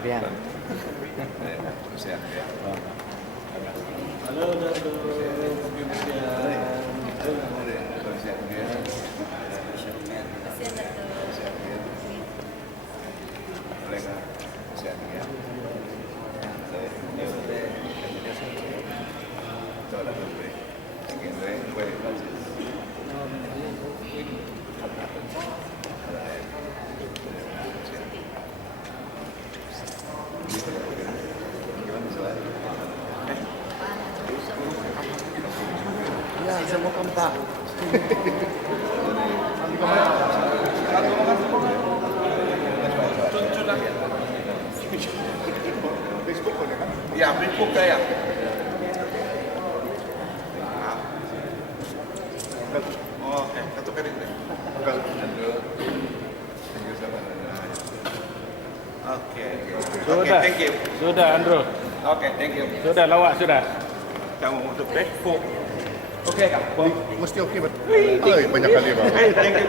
Sekian. Sehat ya. Halo, Ya, saya mau kontak. Ya, Facebook kaya. Oh, satu kali deh. Oke. Oke, thank you. Sudah, Andrew. Oke, thank you. Sudah, lawak sudah. Kamu untuk Facebook. Oke, Kak. Mesti oke, Bang. Banyak kali, Bang. Thank you.